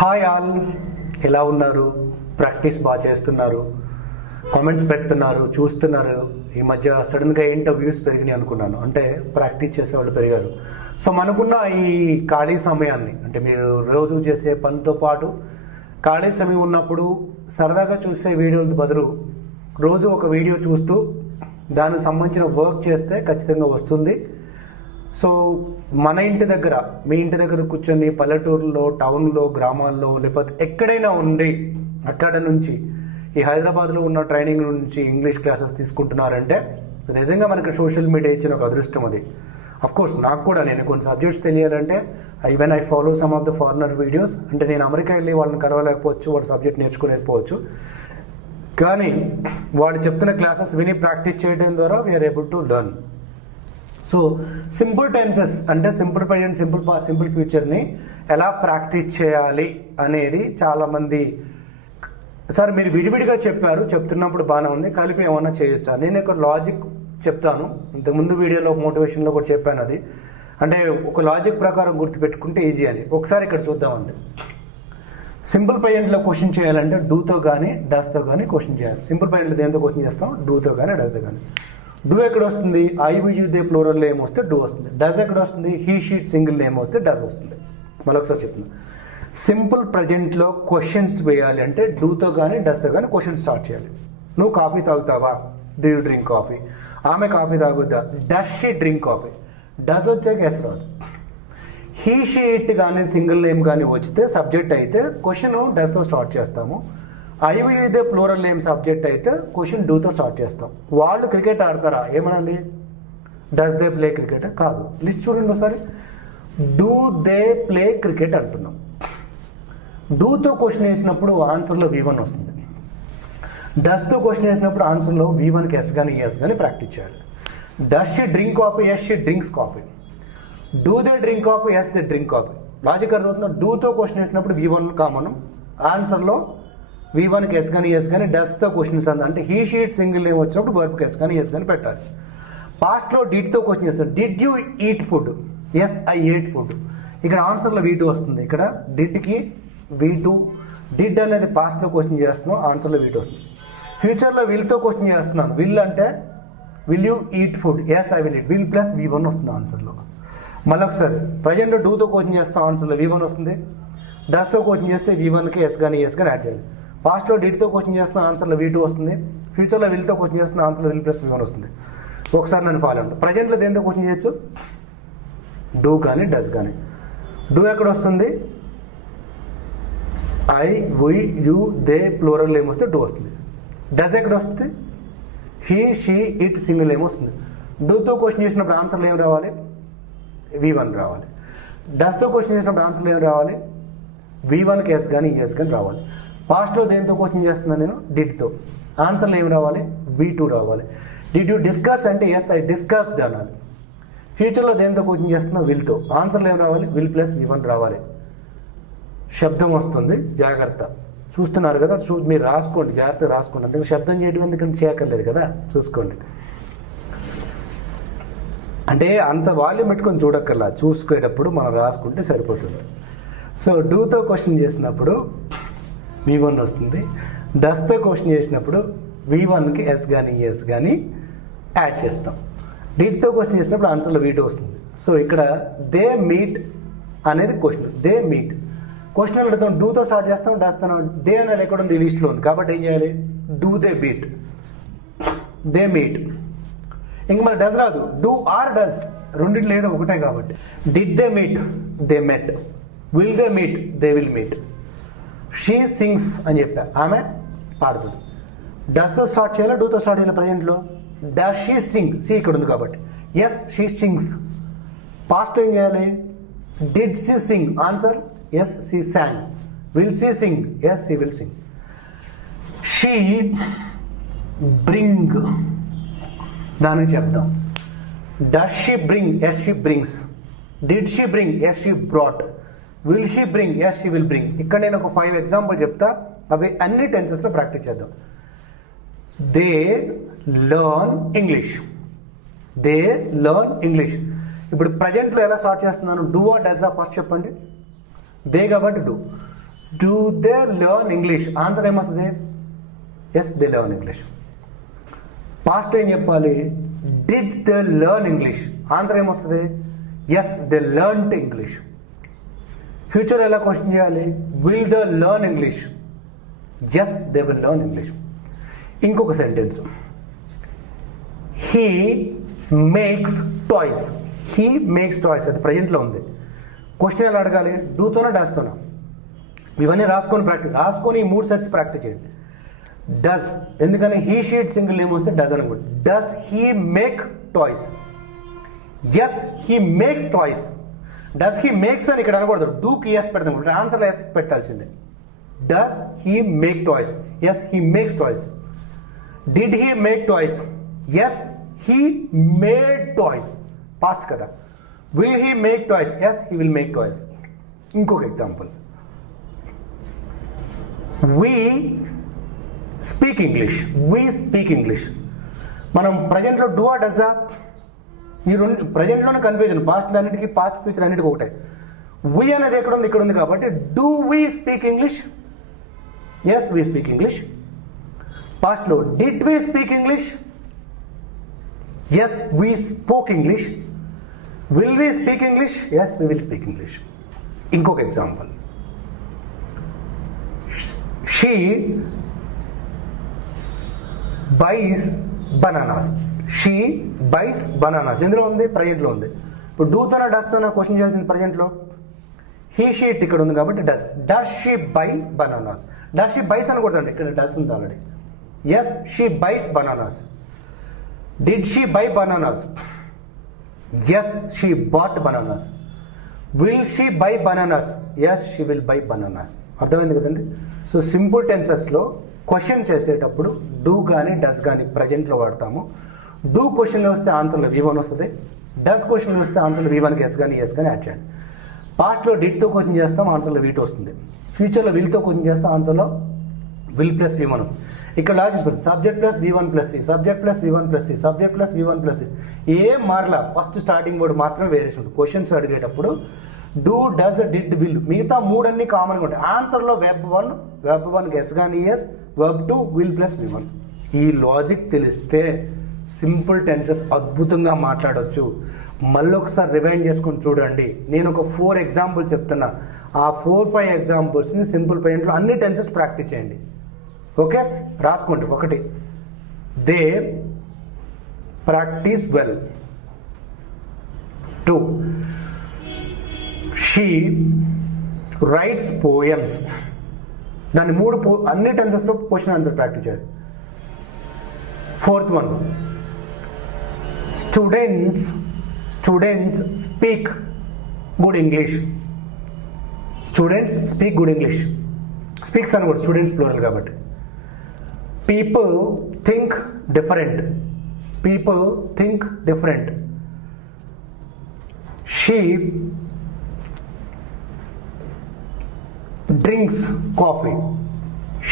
Hi all, ఎలా ఉన్నారు? Practice బాగా చేస్తున్నారు, కామెంట్స్ పెడుతున్నారు, చూస్తున్నారు. ఈ మధ్య సడన్గా ఏంటో వ్యూస్ పెరిగినాయి అనుకున్నాను, అంటే ప్రాక్టీస్ చేసే వాళ్ళు పెరిగారు. సో మనకున్న ఈ ఖాళీ సమయాన్ని, అంటే మీరు రోజు చేసే పనితో పాటు ఖాళీ సమయం ఉన్నప్పుడు సరదాగా చూసే వీడియోల బదులు రోజు ఒక వీడియో చూస్తూ దానికి సంబంధించిన వర్క్ చేస్తే ఖచ్చితంగా వస్తుంది. సో మన ఇంటి దగ్గర, మీ ఇంటి దగ్గర కూర్చొని పల్లెటూరులో, టౌన్లో, గ్రామాల్లో, లేకపోతే ఎక్కడైనా ఉండి అక్కడ నుంచి ఈ హైదరాబాద్లో ఉన్న ట్రైనింగ్ నుంచి ఇంగ్లీష్ క్లాసెస్ తీసుకుంటున్నారంటే నిజంగా మనకి సోషల్ మీడియా ఇచ్చిన ఒక అదృష్టం అది. కోర్స్ నాకు కూడా, నేను కొన్ని సబ్జెక్ట్స్ తెలియాలంటే even I follow some of the foreigner videos. అంటే నేను అమెరికా వెళ్ళి వాళ్ళని కలవలేకపోవచ్చు, వాళ్ళ సబ్జెక్ట్ నేర్చుకోలేకపోవచ్చు, కానీ వాళ్ళు చెప్తున్న క్లాసెస్ విని ప్రాక్టీస్ చేయడం ద్వారా we are able to learn. So simple tenses అంటే simple present, simple past, simple ఫ్యూచర్ని ఎలా ప్రాక్టీస్ చేయాలి అనేది చాలామంది, సార్ మీరు విడివిడిగా చెప్పారు, చెప్తున్నప్పుడు బాగానే ఉంది, కలిపి ఏమన్నా చేయొచ్చా? నేను ఒక లాజిక్ చెప్తాను. ఇంతకుముందు వీడియోలో మోటివేషన్లో కూడా చెప్పాను అది. అంటే ఒక లాజిక్ ప్రకారం గుర్తుపెట్టుకుంటే ఈజీ అని. ఒకసారి ఇక్కడ చూద్దామండి. సింపుల్ ప్రజెంట్లో క్వశ్చన్ చేయాలంటే డూతో కానీ డస్తో కానీ క్వశ్చన్ చేయాలి. సింపుల్ ప్రజెంట్లో దేంతో క్వశ్చన్ చేస్తాం? డూతో కానీ డస్తో కానీ. డూ ఎక్కడ వస్తుంది? I will you they plural name వస్తే డూ వస్తుంది. డస్ ఎక్కడ వస్తుంది? హీ షీట్ సింగిల్ నేమ్ వస్తే డస్ వస్తుంది. మరొకసారి చెప్తున్నా, సింపుల్ ప్రజెంట్లో క్వశ్చన్స్ వేయాలి అంటే డూతో కానీ డస్తో కానీ క్వశ్చన్ స్టార్ట్ చేయాలి. నువ్వు కాఫీ తాగుతావా? Do you drink coffee? ఆమె కాఫీ తాగుద్దా? Does she drink coffee? Does వచ్చాక ఎస్ రాదు. హీ షీట్ కానీ సింగిల్ నేమ్ కానీ వచ్చితే సబ్జెక్ట్ అయితే క్వశ్చన్ డస్తో స్టార్ట్ చేస్తాము. I will you they plural name subject అయితే క్వశ్చన్ డూతో స్టార్ట్ చేస్తాం. వాళ్ళు క్రికెట్ ఆడతారా? ఏమనాలి? Does they play cricket? కాదు. లిస్ట్ చూడండి ఒకసారి. డూ దే ప్లే క్రికెట్ అంటున్నాం. డూతో క్వశ్చన్ వేసినప్పుడు ఆన్సర్లో V1 వస్తుంది. డస్తో క్వశ్చన్ వేసినప్పుడు ఆన్సర్లో V1కి ఎస్ కానీ ఎస్ కానీ ప్రాక్టీస్ చేయాలి. Does she drink coffee? Yes she drinks coffee. Do they drink coffee? Yes they drink coffee. Logic అర్థమవుతుందా? డూతో క్వశ్చన్ వేసినప్పుడు V1 కామన్, ఆన్సర్లో V1కి ఎస్ కానీ ఎస్ కానీ, డస్తో క్వశ్చన్స్ అంటే హీ షీట్ సింగిల్ నేమ్ వచ్చినప్పుడు వర్బ్కి ఎస్ కానీ ఎస్ కానీ పెట్టాలి. పాస్ట్లో డిడ్తో క్వశ్చన్ చేస్తాం. Did you eat food? Yes I ate food. ఇక్కడ ఆన్సర్లో V2 వస్తుంది. ఇక్కడ డిడ్కి V2, డిడ్ అనేది పాస్ట్లో క్వశ్చన్ చేస్తున్నాం, ఆన్సర్లో V2 వస్తుంది. ఫ్యూచర్లో విల్తో క్వశ్చన్ చేస్తున్నాను. విల్ అంటే will you eat food? Yes I will eat. Will plus V1 వస్తుంది ఆన్సర్లో. మళ్ళీ ఒకసారి ప్రజెంట్ డూతో క్వశ్చన్ చేస్తాం, ఆన్సర్లో V1 వస్తుంది. డస్తో క్వశ్చన్ చేస్తే V1కి ఎస్ కానీ ఎస్ కానీ యాడ్ చేయాలి. పాస్ట్లో డిడ్తో క్వశ్చన్ చేస్తున్న ఆన్సర్లో V2 వస్తుంది. ఫ్యూచర్లో విల్తో క్వశ్చన్ చేస్తున్న ఆన్సర్లో విల్ ప్లస్ V1 వస్తుంది. ఒకసారి నన్ను ఫాలో అండి. ప్రజెంట్లో దేంతో క్వశ్చన్ చేయొచ్చు? డూ కానీ డస్ కానీ. డూ ఎక్కడ వస్తుంది? I we you they plural name వస్తే డూ వస్తుంది. డస్ ఎక్కడ వస్తుంది? He she it single name వస్తుంది. డూతో క్వశ్చన్ చేసినప్పుడు ఆన్సర్లు ఏం రావాలి? V1 రావాలి. డస్తో క్వశ్చన్ చేసినప్పుడు ఆన్సర్లు ఏం రావాలి? V1కి ఎస్ కానీ ఎస్ కానీ రావాలి. పాస్ట్లో దేంతో క్వశ్చన్ చేస్తున్నాను నేను? డిడ్తో. ఆన్సర్లు ఏమి రావాలి? V2 రావాలి. డిడ్ యూ డిస్కస్ అంటే ఎస్ ఐ డిస్కస్డ్ అనాలి. ఫ్యూచర్లో దేంతో క్వశ్చన్ చేస్తున్నా? విల్తో. ఆన్సర్లు ఏమి రావాలి? విల్ ప్లస్ V1 రావాలి. శబ్దం వస్తుంది, జాగ్రత్త. చూస్తున్నారు కదా, మీరు రాసుకోండి, జాగ్రత్తగా రాసుకోండి. అందుకని శబ్దం చేయడం ఎందుకంటే చేయక్కర్లేదు కదా, చూసుకోండి. అంటే అంత వాల్యూమ్ పెట్టుకొని చూడక్కర్లా, చూసుకునేటప్పుడు మనం రాసుకుంటే సరిపోతుంది. సో డూతో క్వశ్చన్ చేసినప్పుడు V1 వస్తుంది. డస్తో క్వశ్చన్ చేసినప్పుడు V1కి ఎస్ కానీ ఎస్ కానీ యాడ్ చేస్తాం. డిడ్తో క్వశ్చన్ చేసినప్పుడు ఆన్సర్లో V2 వస్తుంది. సో ఇక్కడ దే మీట్ అనేది క్వశ్చన్. దే మీట్ క్వశ్చన్ అడుగుతాం. డూతో స్టార్ట్ చేస్తాం, డస్తాను. దే అనేది ఎక్కడ ఉంది? లిస్ట్లో ఉంది. కాబట్టి ఏం చేయాలి? Do they meet. They meet. ఇంక మరి డస్ రాదు. డూ ఆర్ డస్ రెండింటిలో ఏదో ఒకటే కాబట్టి. Did they meet? They met. Will they meet? They will meet. She sings అని చెప్పా, ఆమె పాడుతుంది. డస్తో స్టార్ట్ చేయాలా, డూతో స్టార్ట్ చేయాలి? ప్రజెంట్లో డస్ షీ సింగ్? సి ఇక్కడ ఉంది కాబట్టి ఎస్ షీ సింగ్స్. పాస్ట్లో ఏం చేయాలి? Did she sing? Answer yes she sang. Will she sing? Yes she will sing. She bring, దానికి చెప్దాం. Does she bring? Yes she brings. Did she bring? Yes she brought. Will she bring? Yes she will bring. ఇక్కడ నేను ఒక 5 example చెప్తా, అవి అన్ని టెన్సెస్లో practice చేద్దాం. They learn English. They learn English. ఇప్పుడు ప్రజెంట్లో ఎలా స్టార్ట్ చేస్తున్నాను? డూ ఆర్ డస్ ఆ? ఫస్ట్ చెప్పండి. దే కాబట్టి do. Do they learn English? Answer ఏమొస్తుంది? Yes, they learn English. Past ఏం చెప్పాలి? Did they learn English? Answer ఏమొస్తుంది? Yes, they learned English. Future ఎలా క్వశ్చన్ చేయాలి? Will they learn English? Yes, they will learn English. ఇంకొక sentence, he makes toys. He makes toys అది ప్రజెంట్లో ఉంది. Question ఎలా అడగాలి? డూతోనా డస్తోనా? ఇవన్నీ రాసుకొని ఈ 3 సెట్స్ ప్రాక్టీస్ చేయండి. డస్, ఎందుకని హీ షీట్ సింగిల్ నేమ్ వస్తే డస్ అనుకోండి. Does he make toys? Yes, he makes toys. Does he makes అని ఇక్కడ అనకూడదు, డూకి ఎస్ పెడతాం, ఆన్సర్లో ఎస్ పెట్టాల్సిందే. Does he make toys? Yes, he makes toys. Did he make toys? Yes, he made toys. Past కదా. Will he make toys? Yes, he will make toys. ఇంకొక example, we speak English. We speak English. మనం ప్రజెంట్లో do ఆ does ఆ? ఈ రెండు ప్రజెంట్లోనే confusion. Past అన్నిటికీ, past future అన్నిటికీ ఒకటే. వి అనేది ఎక్కడ ఉంది? ఇక్కడ ఉంది. కాబట్టి do we speak English? Yes, we speak English. పాస్ట్లో did we speak English? Yes, we spoke English. Will we speak English? Yes, we will speak English. ఇంకొక example, she buys bananas. She buys bananas. ఎందులో ఉంది? ప్రజెంట్లో ఉంది. ఇప్పుడు డూతోనా డస్తోనా question చేయాల్సింది ప్రజెంట్లో. He she it ఇక్కడ ఉంది కాబట్టి does. Does she buy bananas? Does she buys అని కొడుతుంది, ఇక్కడ డస్ ఉంది already. Yes, she buys bananas. Did she buy bananas? Yes, she bought bananas. Will she buy bananas? Yes, she will buy bananas. అర్థమైంది కదండి? So simple టెన్సెస్లో question చేసేటప్పుడు do కానీ does కానీ ప్రజెంట్లో వాడతాము. డూ క్వశ్చన్లో వస్తే ఆన్సర్లో V1 వస్తుంది. డస్ క్వశ్చన్లో వస్తే ఆన్సర్లో V1కి ఎస్ కానీ యాడ్ చేయండి. పాస్ట్లో డిడ్తో క్వశ్చన్ చేస్తాం, ఆన్సర్లో V2 వస్తుంది. ఫ్యూచర్లో విల్తో క్వశ్చన్ చేస్తాం, ఆన్సర్లో విల్ ప్లస్ V1 వస్తుంది. ఇక్కడ logic subject plus V1 plus C, subject plus V1 plus C, subject plus V1 plus C. ఏం మారలా, ఫస్ట్ స్టార్టింగ్ వర్డ్ మాత్రం వేరేషన్ ఉంటుంది. క్వశ్చన్స్ అడిగేటప్పుడు డూ, డస్, డిడ్, విల్, మిగతా 3 అన్ని కామన్గా ఉంటాయి. ఆన్సర్లో వెబ్ 1కి ఎస్ కానీ es, verb 2 will plus V1. ఈ లాజిక్ తెలిస్తే సింపుల్ టెన్సెస్ అద్భుతంగా మాట్లాడవచ్చు. మళ్ళీ ఒకసారి రివైండ్ చేసుకొని చూడండి. నేను ఒక 4 ఎగ్జాంపుల్ చెప్తున్నా. ఆ 4-5 ఎగ్జాంపుల్స్ని సింపుల్ ప్రెజెంట్లో అన్ని టెన్సెస్ ప్రాక్టీస్ చేయండి. ఓకే, రాసుకోండి. 1, they practice well. 2, she rights poems. దాన్ని 3 అన్ని టెన్సెస్లో క్వశ్చన్ ఆన్సర్ ప్రాక్టీస్ చేయాలి. 4th one, students speak good English. Students speak good English. Speaks అని కూడా స్టూడెంట్స్ ప్లూరల్ కాబట్టి. People think different. People think different. She drinks coffee.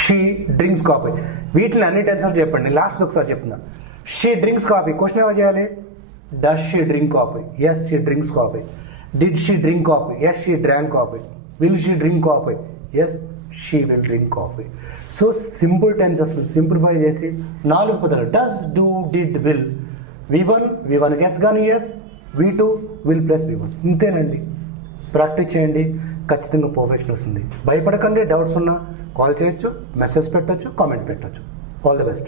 She drinks coffee. వీటిని అన్ని tenses చెప్పండి. Last ఒకసారి చెప్తున్నా. షీ డ్రింక్స్ కాఫీ క్వశ్చన్ ఎలా చేయాలి? Does she drink coffee? Yes, she drinks coffee. Did she drink coffee? Yes, she drank coffee. Will she drink coffee? Yes, she will drink coffee. So simple tenses simplify చేసి 4 పదాలు does, do, did, will. V1 s కానీ es, V2 will plus V1. ఇంతేనండి. Practice చేయండి, ఖచ్చితంగా perfection వస్తుంది. భయపడకండి. Doubts ఉన్నా call చేయొచ్చు, మెసేజ్ పెట్టొచ్చు, కామెంట్ పెట్టొచ్చు. All the best.